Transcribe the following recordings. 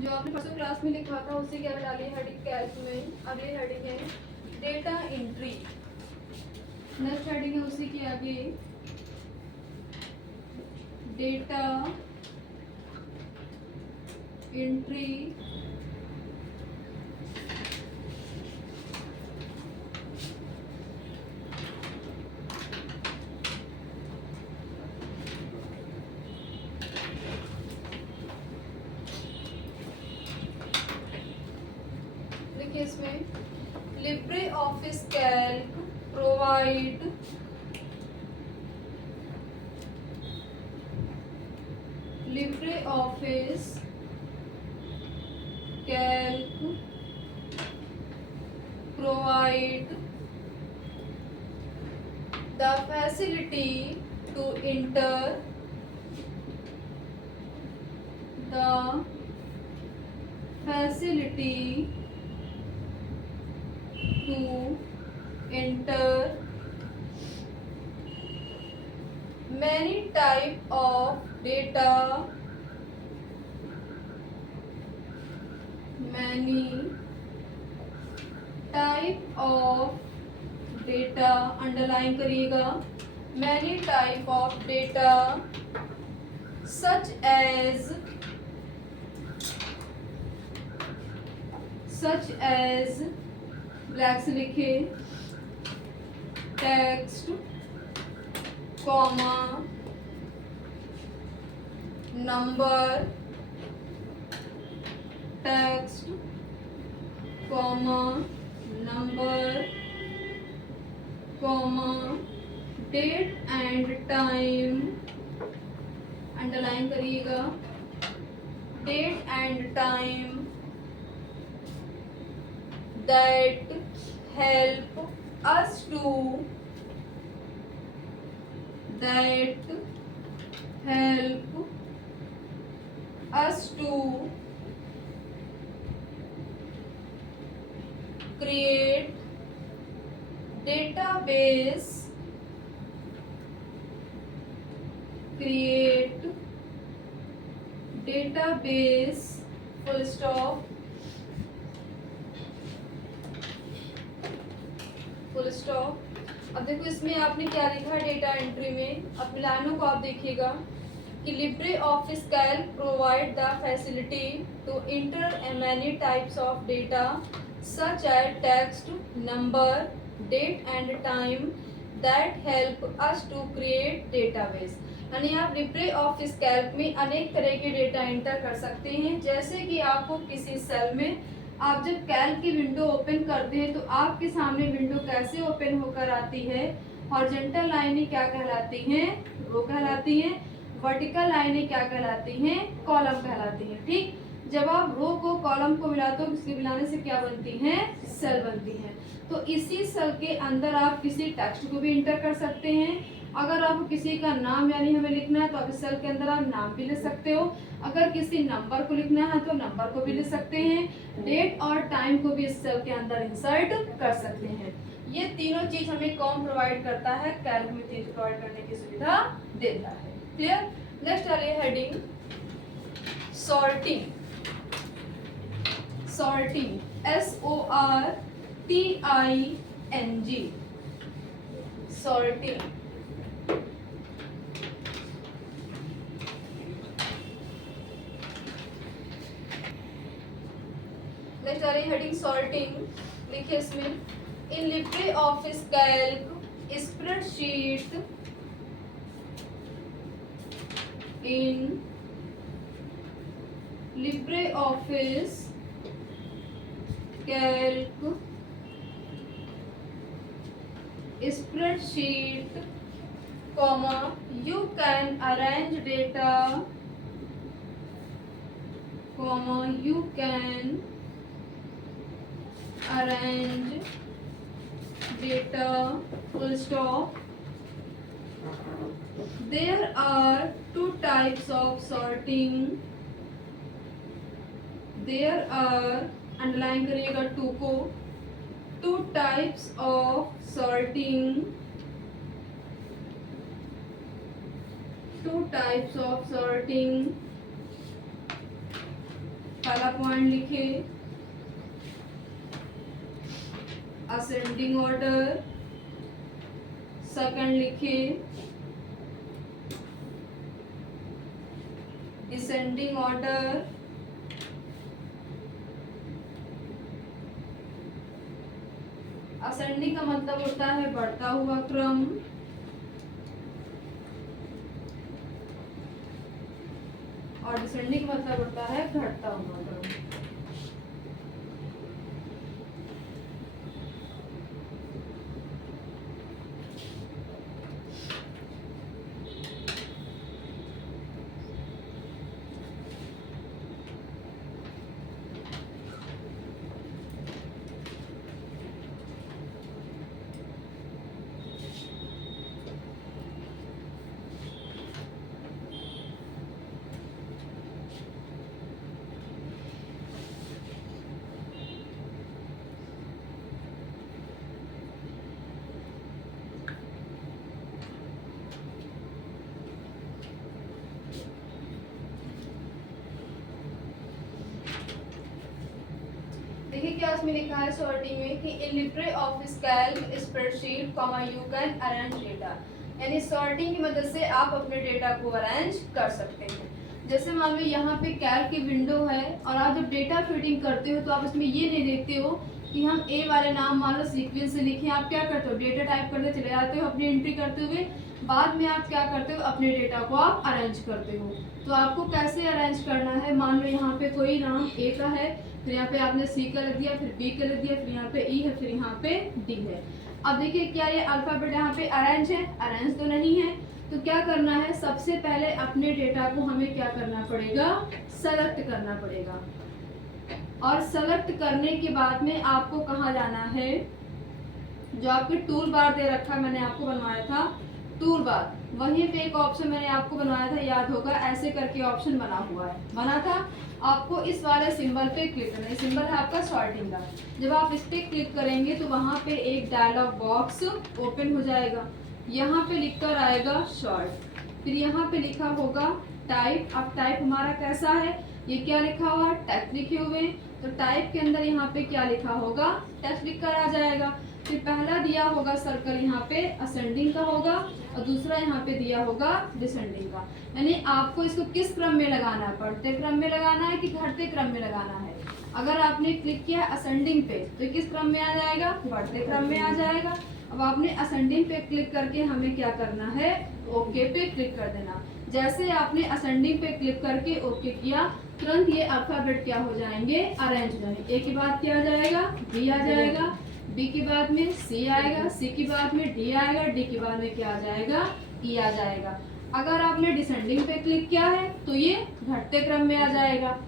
जो आपने परसों क्लास में लिखा था उसी क्या डाली हेडिंग कैल्क में। अब ये हेडिंग है डेटा एंट्री। नेक्स्ट हेडिंग है उसी के आगे डेटा एंट्री देखिए इसमें Libre Office Calc provide Libre Office Calc provide the facility to enter द facility to enter many type of data many type of data underline करिएगा many type of data such as black से लिखे text comma number text comma number comma date and time underline करिएगा date and time that help us to create database full stop full stop. अब देखो इसमें आपने क्या लिखा है डेटा एंट्री में, अपनी लाइनों को आप देखिएगा कि Libre Office Calc provide the facility to enter many types of data such as text number date and time that help us to create database. यानी आप लिब्रे ऑफिस कैल्क में अनेक तरह के डेटा एंटर कर सकते हैं। जैसे कि आपको किसी सेल में आप जब कैल्क की विंडो ओपन करते हैं तो आपके सामने विंडो कैसे ओपन होकर आती है, हॉरिजॉन्टल लाइनें क्या कहलाती हैं, रो कहलाती हैं, वर्टिकल लाइनें क्या कहलाती हैं, कॉलम कहलाती हैं। ठीक, जब आप रो को कॉलम को मिलाते हो, किसके मिलाने से क्या बनती हैं, सेल बनती हैं। तो इसी सेल के अंदर आप किसी टेक्स्ट को भी इंटर कर सकते हैं। अगर आपको किसी का नाम यानी हमें लिखना है तो आप इस सेल के अंदर आप नाम भी लिख सकते हो। अगर किसी नंबर को लिखना है तो नंबर को भी लिख सकते हैं। डेट और टाइम को भी इस सेल के अंदर इंसर्ट कर सकते हैं। ये तीनों चीज हमें कौन प्रोवाइड करता है, कैल्क में चीज प्रोवाइड करने की सुविधा देता है। क्लियर। नेक्स्ट आ रही है heading sorting. Sorting SORTING sorting. Next आ रही है हेडिंग सॉर्टिंग। लिखिए इसमें in Libre Office Calc spreadsheet in Libre Office Calc spreadsheet, comma you can arrange data, comma you can arrange data full stop. There are two types of sorting. There are underline करिएगा to को, two types of sorting, two types of sorting. पहला point लिखे ascending order, second लिखे descending order, ascending का मतलब होता है बढ़ता हुआ क्रम, और डिसेंडिंग का मतलब होता है घटता हुआ क्रम। देखिए क्या इसमें लिखा है सॉर्टिंग में कि इन Libre Office Calc spreadsheet you can arrange data, यानी सॉर्टिंग की मदद से आप अपने डेटा को अरेंज कर सकते हैं। जैसे मान लो यहाँ पे कैल्क की विंडो है और आप जब डेटा फीडिंग करते हो तो आप इसमें ये नहीं देखते हो कि हम ए वाले नाम मान लो सीक्वेंस से लिखें। आप क्या करते हो, डेटा टाइप करते चले जाते हो अपनी एंट्री करते हुए, बाद में आप क्या करते हो अपने डेटा को आप अरेंज करते हो। तो आपको कैसे अरेंज करना है, मान लो यहाँ पे कोई नाम ए का है, फिर यहाँ पे आपने सी का लिख दिया, फिर बी का लिख दिया, फिर यहाँ पे ई है, फिर यहाँ पे डी है। अब देखिए क्या ये अल्फाबेट यहाँ पे अरेंज है, अरेंज तो नहीं है। तो क्या करना है, सबसे पहले अपने डेटा को हमें क्या करना पड़ेगा, सेलेक्ट करना पड़ेगा। और सेलेक्ट करने के बाद में आपको कहाँ जाना है, जो आपके टूल बार दे रखा है, मैंने आपको बनवाया था टूल बार, वहीं पे एक ऑप्शन मैंने आपको बनवाया था, याद होगा ऐसे करके ऑप्शन बना हुआ है, बना था। आपको इस वाले सिंबल पे क्लिक करना है, सिंबल है आपका सॉर्टिंग का। जब आप इस पे क्लिक करेंगे तो वहाँ पे एक डायलॉग बॉक्स ओपन हो जाएगा, यहाँ पे लिखकर आएगा शॉर्ट, फिर यहाँ पे लिखा होगा टाइप। अब टाइप हमारा कैसा है, ये क्या लिखा हुआ, टेक्स्ट लिखे हुए, तो टाइप के अंदर यहाँ पे क्या लिखा होगा, टेक्स्ट लिखकर आ जाएगा। फिर पहला दिया होगा सर्कल यहाँ पे असेंडिंग का होगा और दूसरा यहाँ पे दिया होगा डिसेंडिंग का। यानी आपको इसको किस क्रम में लगाना है, बढ़ते क्रम में लगाना है कि घटते क्रम में लगाना है। अगर आपने क्लिक किया असेंडिंग पे तो किस क्रम में आ जाएगा, बढ़ते क्रम में आ जाएगा। अब आपने असेंडिंग पे क्लिक करके हमें क्या करना है, ओके पे क्लिक कर देना। जैसे आपने असेंडिंग पे क्लिक करके ओके किया, तुरंत ये अल्फाबेट क्या हो जाएंगे, अरेंज हो जाएंगे। ए के बाद क्या आ जाएगा, बी आ जाएगा, बी के बाद में सी आएगा, सी के बाद में डी आएगा, डी के बाद में क्या आ जाएगा, ई आ जाएगा। अगर आपने डिसेंडिंग पे क्लिक किया है तो ये घटते क्रम में आ जाएगा।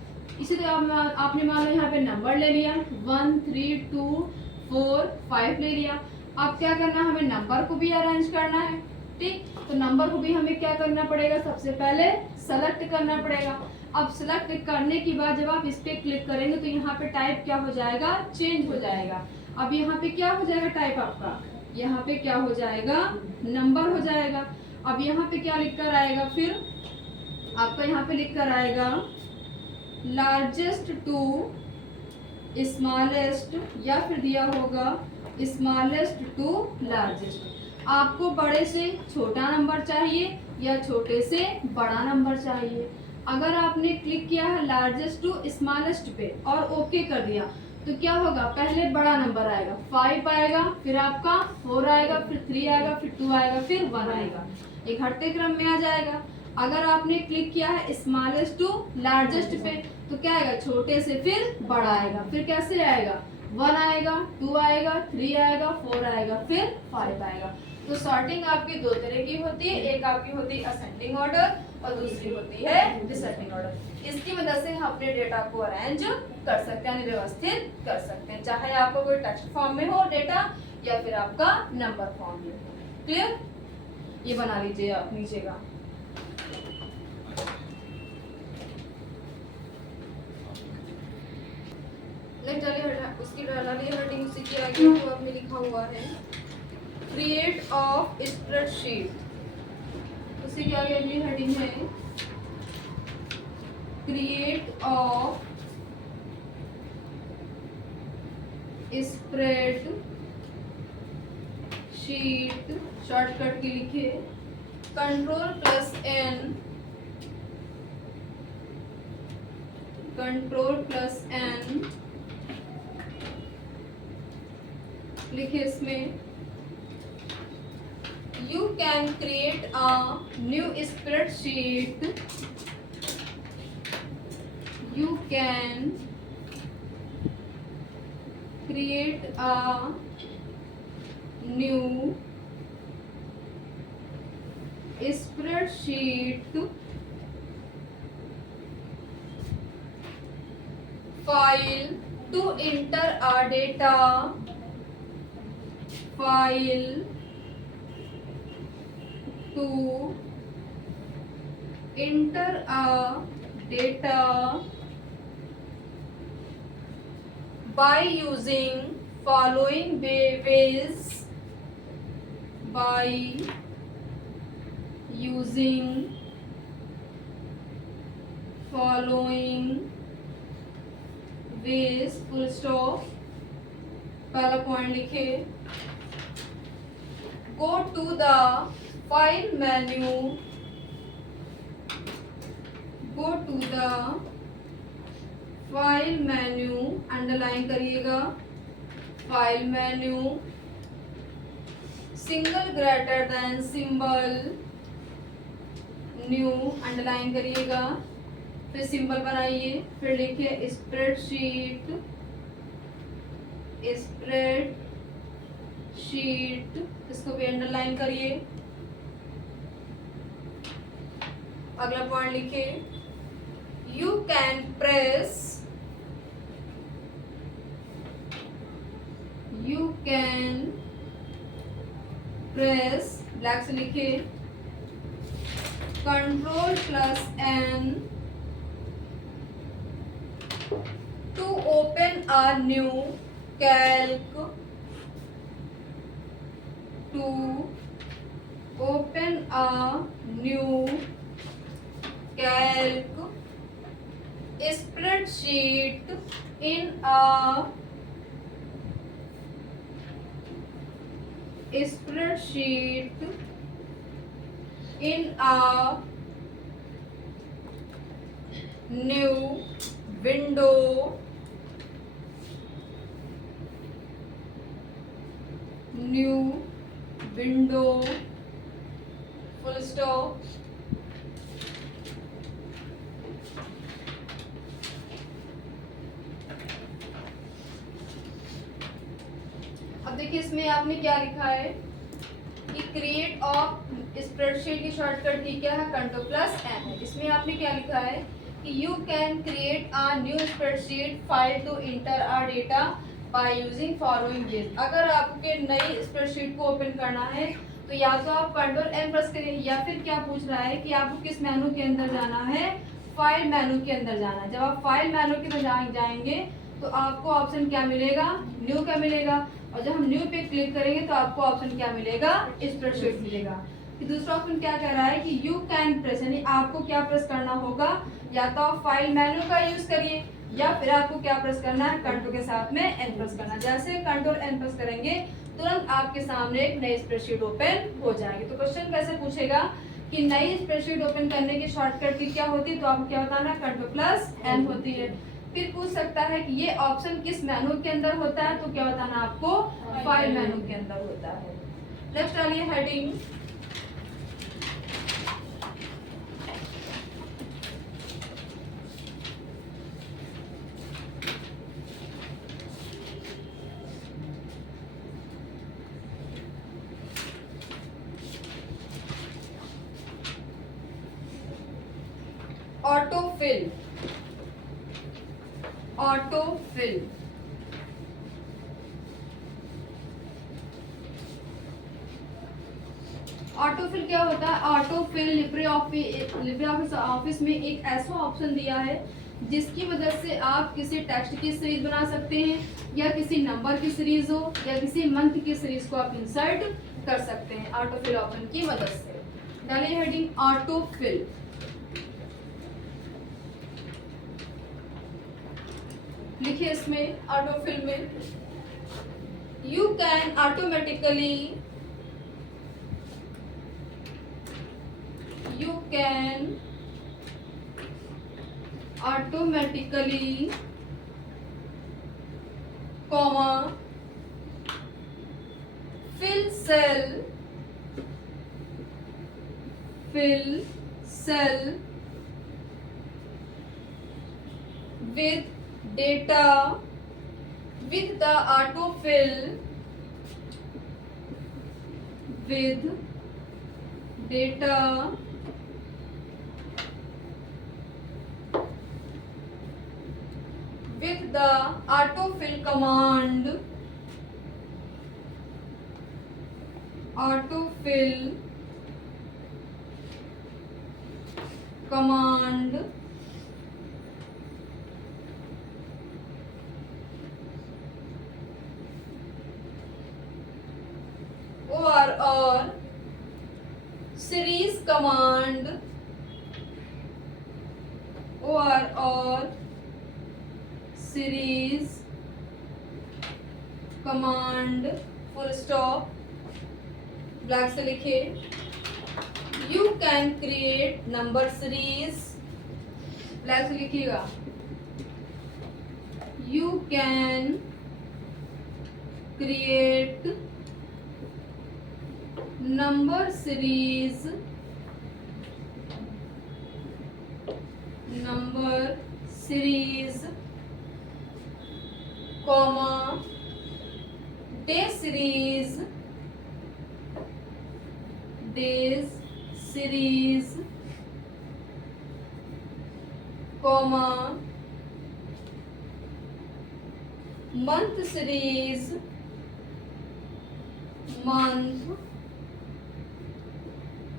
इसी तरह आपने मान लो यहाँ पे नंबर ले लिया 1 3 2 4 5 ले लिया। अब क्या करना, हमें नंबर को भी अरेंज करना है, ठीक। तो नंबर को भी हमें क्या करना पड़ेगा, सबसे पहले सेलेक्ट करना पड़ेगा। अब सेलेक्ट करने के बाद जब आप इस पे क्लिक करेंगे तो यहाँ पे टाइप क्या हो जाएगा, चेंज हो जाएगा। अब यहाँ पे क्या हो जाएगा टाइप आपका, यहाँ पे क्या हो जाएगा, नंबर हो जाएगा। अब यहाँ पे क्या लिख कर आएगा, फिर आपका यहाँ पे लिख कर आएगा लार्जेस्ट टू स्मॉलेस्ट, या फिर दिया होगा स्मॉलेस्ट टू लार्जेस्ट। आपको बड़े से छोटा नंबर चाहिए या छोटे से बड़ा नंबर चाहिए। अगर आपने क्लिक किया है लार्जेस्ट टू स्मॉलेस्ट पे और ओके कर दिया तो क्या होगा, पहले बड़ा नंबर आएगा 5 आएगा, फिर आपका 4 आएगा, फिर 3 आएगा, फिर 2 आएगा, फिर 1 आएगा, एक घटते क्रम में आ जाएगा। अगर आपने क्लिक किया है स्मॉलेस्ट टू लार्जेस्ट पे तो क्या आएगा, छोटे से फिर बड़ा आएगा, फिर कैसे आएगा, 1 आएगा, 2 आएगा, 3 आएगा, 4 आएगा, फिर 5 आएगा। तो सॉर्टिंग आपकी दो तरह की होती है, एक आपकी होती है असेंडिंग ऑर्डर और दूसरी होती है डिसेंडिंग ऑर्डर। इसकी मदद से हम अपने डेटा को अरेंज कर सकते हैं, व्यवस्थित कर सकते हैं, चाहे आपको कोई टेक्स्ट फॉर्म में हो डेटा या फिर आपका नंबर फॉर्म में हो। क्लियर, ये बना लीजिए आप नीचे का। उसकी हेडिंग उसी की आगे तो आपने लिखा हुआ है क्रिएट ऑफ स्प्रेडशीट, उसी के आगे अगली हेडिंग है create of spread sheet shortcut की लिखिए Ctrl+N, Ctrl+N लिखिए। इसमें you can create a new spreadsheet, you can create a new spreadsheet file to enter a data, file to enter a data by using following ways, by using following ways, full stop। पहला point लिखे go to the file menu, go to the file menu, underline करिएगा file menu, single greater than symbol, new underline करिएगा, फिर symbol बनाइए, फिर लिखिए spreadsheet, spreadsheet, इसको भी अंडरलाइन करिए। अगला पॉइंट लिखिए you can press, you can press, black से लिखिए Ctrl+N to open a new calc, to open a new calc spreadsheet in a spreadsheet in a new window, new window, full stop। अब देखिए इसमें आपने क्या लिखा है कि क्रिएट ऑफ स्प्रेडशीट की शॉर्टकट की क्या है Ctrl+N है। इसमें आपने क्या लिखा है कि you can create a new spreadsheet file to enter a data by using following ways. अगर आपके नई स्प्रेडशीट को ओपन करना है तो या तो आप Ctrl+N प्रेस करें, या फिर क्या पूछ रहा है कि आपको किस मेनू के अंदर जाना है, फाइल मेनू के अंदर जाना है। जब आप फाइल मेनू के अंदर जाएंगे तो आपको ऑप्शन क्या मिलेगा, न्यू का मिलेगा, और जब हम न्यू पे क्लिक करेंगे तो आपको ऑप्शन क्या मिलेगा, स्प्रेडशीट मिलेगा। फिर दूसरा ऑप्शन क्या कह रहा है कि यू कैन प्रेस, यानी आपको क्या प्रेस करना होगा, या तो आप फाइल मेनू का यूज करिए या फिर आपको क्या प्रेस करना है, कंट्रोल के साथ में एन प्रेस करना। जैसे Ctrl+N प्रेस करेंगे तुरंत आपके सामने एक नई स्प्रेडशीट ओपन हो जाएगी। तो क्वेश्चन कैसे पूछेगा कि नई स्प्रेडशीट ओपन करने की शॉर्टकट की क्या होती है, तो आपको क्या बताना, Ctrl+N होती है। फिर पूछ सकता है कि ये ऑप्शन किस मेनू के अंदर होता है, तो क्या बताना आपको, फाइल मेनू के अंदर होता है। नेक्स्ट डालिए हेडिंग ऑटोफिल, ऑटोफिल। ऑटोफिल क्या होता है, ऑटोफिल लिब्रे ऑफिस में एक ऐसा ऑप्शन दिया है जिसकी मदद से आप किसी टेक्स्ट की सीरीज बना सकते हैं, या किसी नंबर की सीरीज हो, या किसी मंथ की सीरीज को आप इंसर्ट कर सकते हैं ऑटोफिल ऑप्शन की मदद से। डालिए हेडिंग ऑटोफिल। लिखिए इसमें ऑटोफिल में you can automatically comma fill cell with data with the autofill with data with the autofill command or series command or series command full stop black से लिखिए you can create number series black से लिखिएगा you can create number series comma day series comma month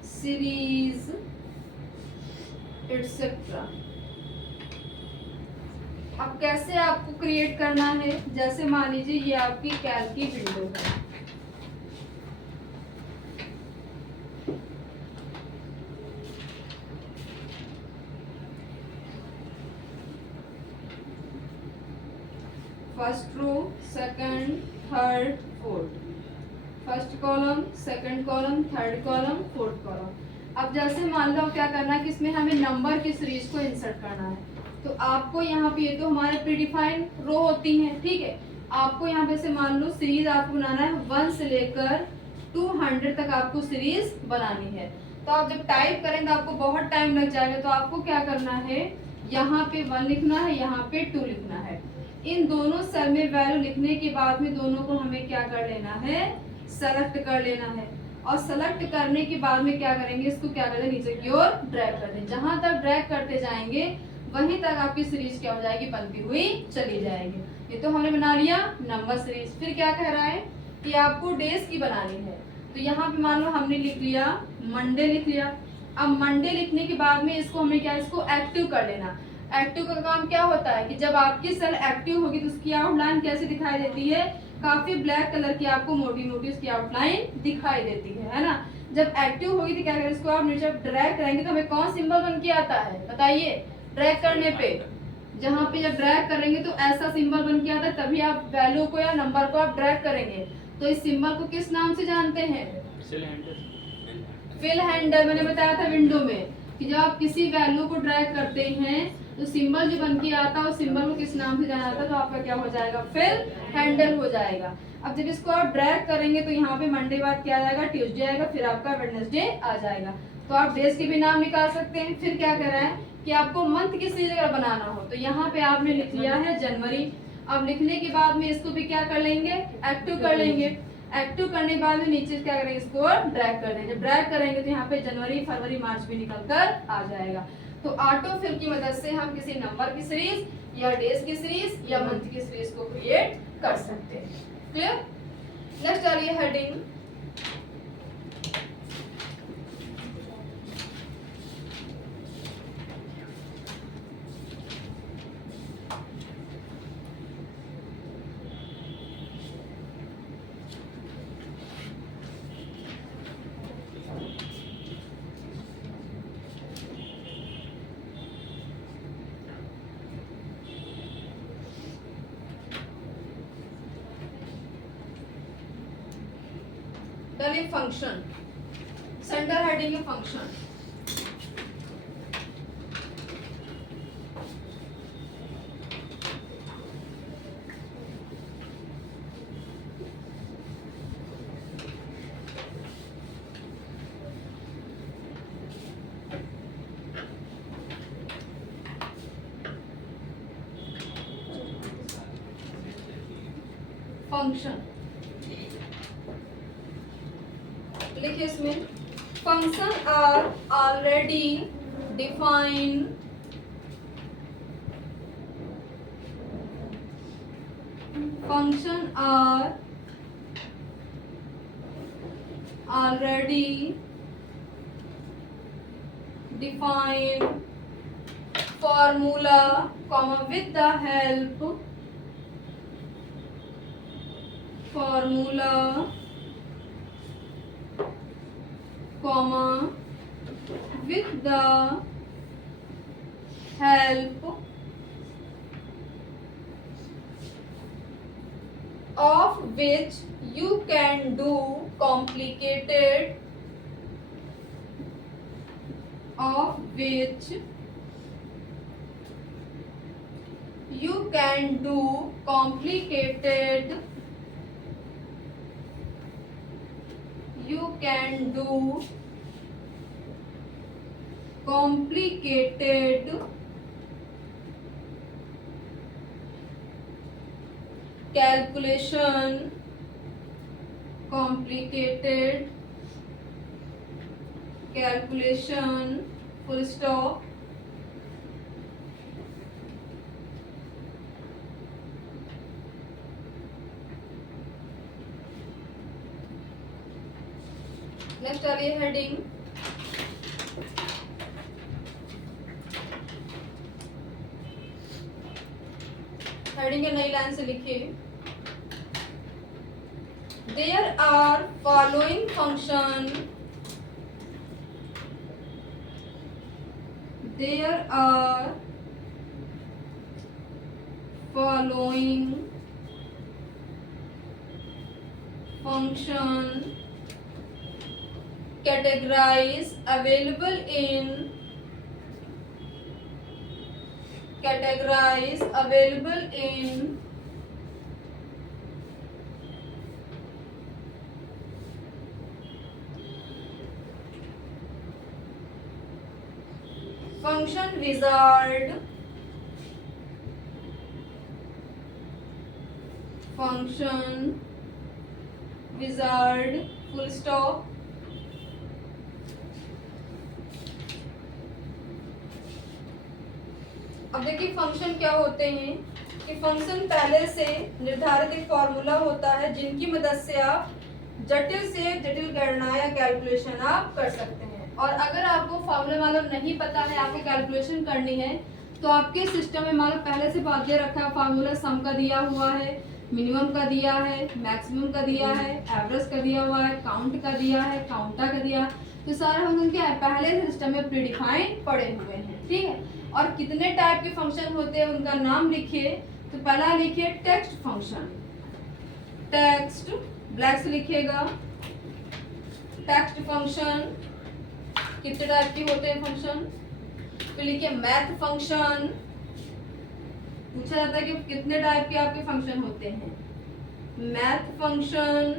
series etcetera. अब कैसे आपको create करना है, जैसे मान लीजिए ये आपकी कैल्क की विंडो है, first row second third fourth, first column second column third column fourth column. अब जैसे मान लो क्या करना है कि इसमें हमें नंबर की सीरीज को इंसर्ट करना है, तो आपको यहाँ पे ये तो हमारे प्रीडिफाइंड रो होती हैं, ठीक है। आपको यहाँ पे से मान लो सीरीज आपको बनाना है 1 से लेकर 200 तक आपको सीरीज बनानी है। तो आप जब टाइप करेंगे तो आपको बहुत टाइम लग जाएगा, तो आपको क्या करना है, यहाँ पे 1 लिखना है, यहाँ पे 2 लिखना है। इन दोनों सेल में वैल्यू लिखने के बाद में दोनों को हमें क्या कर लेना है, सेलेक्ट कर लेना है। और सेलेक्ट करने के बाद में क्या करेंगे, इसको क्या कर दें, नीचे की ओर ड्रैग कर दें। जहां तक ड्रैग करते जाएंगे वहीं तक आपकी सीरीज क्या हो जाएगी, बनती हुई चली जाएगी। ये तो हमने बना लिया नंबर सीरीज। फिर क्या कह रहा है कि आपको डेज की बनानी है, तो यहाँ पे मान लो हमने लिख लिया मंडे लिख लिया। अब मंडे लिखने के बाद में इसको हमने क्या, इसको एक्टिव कर लेना। एक्टिव का काम क्या होता है कि जब आपकी सेल एक्टिव होगी तो उसकी आउटलाइन कैसे दिखाई देती है, काफी ब्लैक कलर की आपको मोटी मोटी उसकी आउटलाइन दिखाई देती है ना। जब एक्टिव होगी तो क्या करें, इसको आप नीचे ड्रैग करेंगे तो हमें कौन सिंबल बन के आता है बताइए, ड्रैग करने पे जहाँ पे जब ड्रैग करेंगे तो ऐसा सिंबल बन के आता है, तभी आप वैल्यू को या नंबर को आप ड्रैग करेंगे। तो इस सिंबल को किस नाम से जानते हैं, फिल हैंडल। मैंने बताया था विंडो में कि जब आप किसी वैल्यू को ड्रैग करते हैं तो सिंबल जो बन के आता है उस सिंबल को किस नाम से जाना जाता है, तो आपका क्या हो जाएगा, फिल हैंडल हो जाएगा। अब जब इसको आप ड्रैग करेंगे तो यहाँ पे मंडे बाद क्या आ जाएगा, ट्यूसडे आएगा, फिर आपका वेडनेसडे आ जाएगा। तो आप डेज के भी नाम निकाल सकते हैं। फिर क्या कर रहा है कि आपको मंथ की सीरीज अगर बनाना हो तो यहाँ पे आपने लिख लिया है जनवरी। अब लिखने के बाद में इसको भी क्या कर लेंगे, एक्टिव कर लेंगे। एक्टिव करने के बाद में नीचे क्या करेंगे, इसको ड्रैग कर देंगे। ड्रैग करेंगे तो यहाँ पे जनवरी फरवरी मार्च भी निकल कर आ जाएगा। तो ऑटो फिल की मदद से हम किसी नंबर की सीरीज या डेज की सीरीज या मंथ की सीरीज को क्रिएट कर सकते हैं। क्लियर। नेक्स्ट आ रही है हेडिंग, डालिए फंक्शन, सेंटर हेडिंग है फंक्शन। फंक्शन लिखिए इसमें, function are already define function are already define formula comma with the help formula comma with the help of which you can do complicated of which you can do complicated you can do complicated calculation complicated calculation full stop next आ रही है heading, heading के नई line से लिखिए, there are following function there are following function categorize available in function wizard full stop। अब देखिए function क्या होते हैं कि फंक्शन पहले से निर्धारित एक फॉर्मूला होता है जिनकी मदद से आप जटिल से जटिल गणना या कैलकुलेशन आप कर सकते हैं। और अगर आपको फॉर्मूला मालूम नहीं पता है, आपको कैलकुलेशन करनी है, तो आपके सिस्टम में मालूम पहले से बात दे रखा है, फॉर्मूला सम का दिया हुआ है, मिनिमम का दिया है, मैक्सिमम का दिया है, एवरेज का दिया हुआ है, काउंट का दिया है, काउंटा का दिया, तो सारा फंक्शन क्या है पहले से सिस्टम में प्रीडिफाइंड पड़े हुए हैं। ठीक है, और कितने टाइप के फंक्शन होते हैं उनका नाम लिखिए। तो पहला लिखिए टेक्स्ट फंक्शन, टेक्स्ट ब्लैक से लिखिएगा, टेक्स्ट फंक्शन कितने टाइप के होते हैं फंक्शन। फिर लिखिए मैथ फंक्शन, पूछा जाता है कि कितने टाइप के आपके फंक्शन होते हैं, मैथ फंक्शन।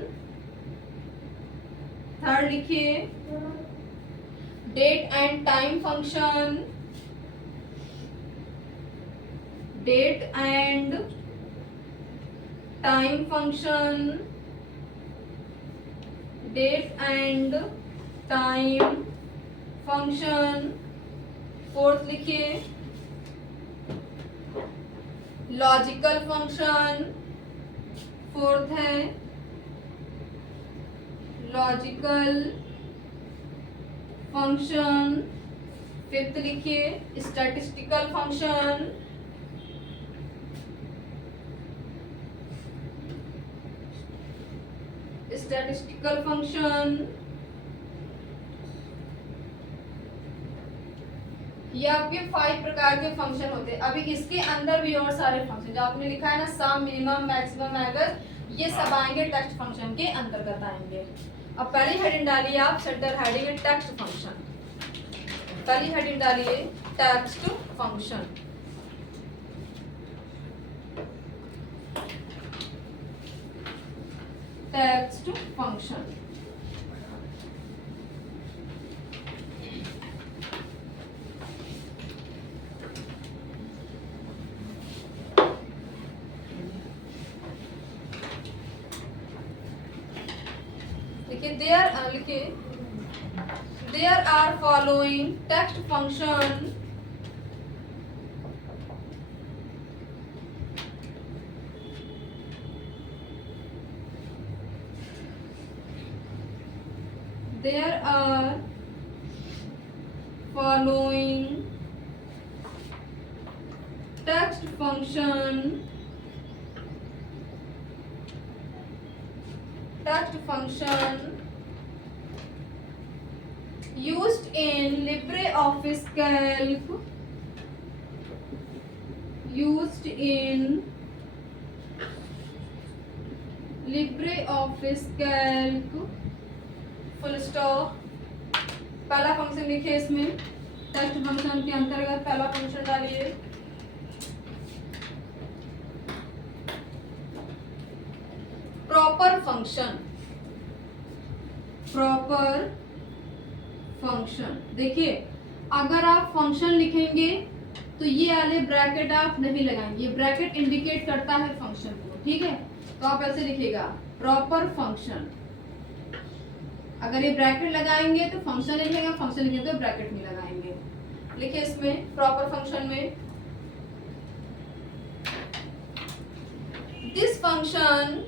थर्ड लिखिए date and time function, date and time function, date and time function. Fourth लिखिए लॉजिकल फंक्शन, फोर्थ है लॉजिकल फंक्शन। फिफ्थ लिखिए स्टैटिस्टिकल फंक्शन, स्टैटिस्टिकल फंक्शन। ये आपके 5 प्रकार के फंक्शन होते हैं। अभी इसके अंदर भी और सारे फंक्शन जो आपने लिखा है ना, सम, मिनिमम, मैक्सिमम, एवरेज, ये सब आएंगे टेक्स्ट फंक्शन के अंतर्गत आएंगे। अब पहली हेडिंग डालिए आप, सेंटर हेडिंग है टेक्स्ट फंक्शन। पहली हेडिंग डालिए टेक्स्ट फंक्शन। Text function. लिखिए there are following text function there are following text function used in LibreOffice Calc, used in LibreOffice Calc, full stop. पहला फंक्शन लिखिए इसमें, text function के अंतर्गत पहला फंक्शन डालिए। Proper function. प्रॉपर फंक्शन देखिए, अगर आप फंक्शन लिखेंगे तो ये वाले ब्रैकेट आप नहीं लगाएंगे, ये ब्रैकेट इंडिकेट करता है फंक्शन को, ठीक है। तो आप ऐसे लिखिएगा प्रॉपर फंक्शन। अगर ये ब्रैकेट लगाएंगे तो फंक्शन लिखेगा, फंक्शन लिखेंगे तो ब्रैकेट नहीं लगाएंगे। लिखिए इसमें प्रॉपर फंक्शन में, this function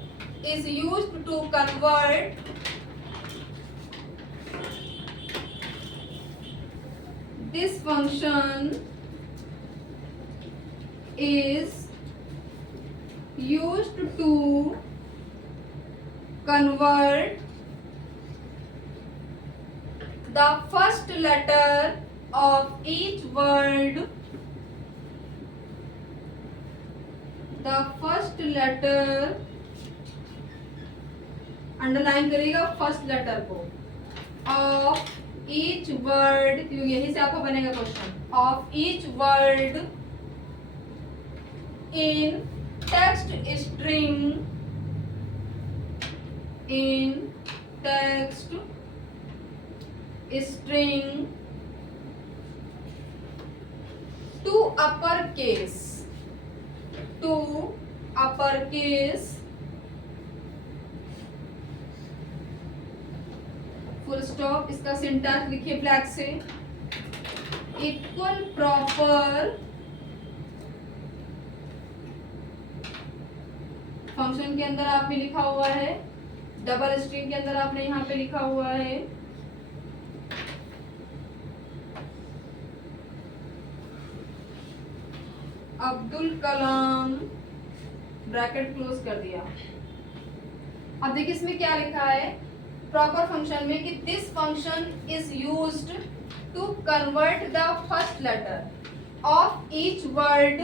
is used to convert this function is used to convert the first letter of each word, the first letter, underline करिएगा फर्स्ट लेटर को, ऑफ ईच वर्ड, क्योंकि यही से आपको बनेगा question, of each word in text string, in text string to upper case, to upper case, full stop. इसका syntax लिखिए black से, इक्वल प्रॉपर फंक्शन के अंदर आपने लिखा हुआ है, डबल स्ट्रिंग के अंदर आपने यहाँ पे लिखा हुआ है अब्दुल कलाम, ब्रैकेट क्लोज कर दिया। अब देखिए इसमें क्या लिखा है प्रॉपर फंक्शन में कि this function is used to convert the first letter of each word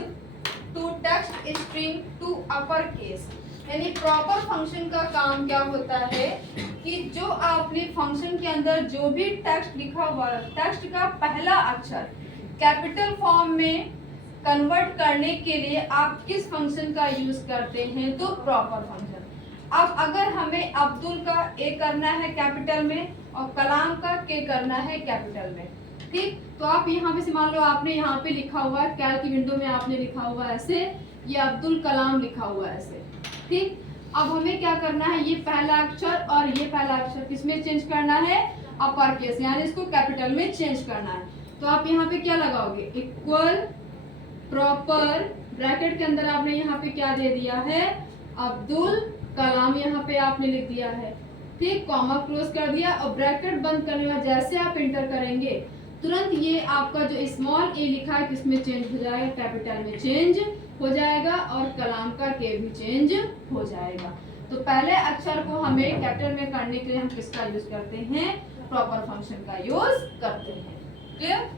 to text string to upper case. यानी प्रॉपर फंक्शन का काम क्या होता है कि जो आपने फंक्शन के अंदर जो भी टेक्स्ट लिखा हुआ है, टेक्स्ट का पहला अक्षर कैपिटल फॉर्म में कन्वर्ट करने के लिए आप किस फंक्शन का यूज करते हैं, तो प्रॉपर फंक्शन। अब अगर हमें अब्दुल का ए करना है कैपिटल में और कलाम का के करना है कैपिटल में, ठीक, तो आप यहाँ पे से मान लो आपने यहाँ पे लिखा हुआ है कैल्क की विंडो में आपने लिखा हुआ है ऐसे, ये अब्दुल कलाम लिखा हुआ है ऐसे, ठीक। अब हमें क्या करना है, ये पहला अक्षर और ये पहला अक्षर किसमें चेंज करना है, अपर केस, यानी इसको कैपिटल में चेंज करना है। तो आप यहाँ पे क्या लगाओगे, इक्वल प्रॉपर, ब्रैकेट के अंदर आपने यहाँ पे क्या दे दिया है, अब्दुल कलाम यहाँ पे आपने लिख दिया है, ठीक, कॉमा क्लोज कर दिया और ब्रैकेट बंद करने में जैसे आप इंटर करेंगे तुरंत ये आपका जो स्मॉल ए लिखा है किसमें चेंज हो जाएगा, कैपिटल में चेंज हो जाएगा और कलाम का के भी चेंज हो जाएगा। तो पहले अक्षर को हमें कैपिटल में करने के लिए हम किसका यूज करते हैं, प्रॉपर फंक्शन का यूज करते हैं। क्लियर।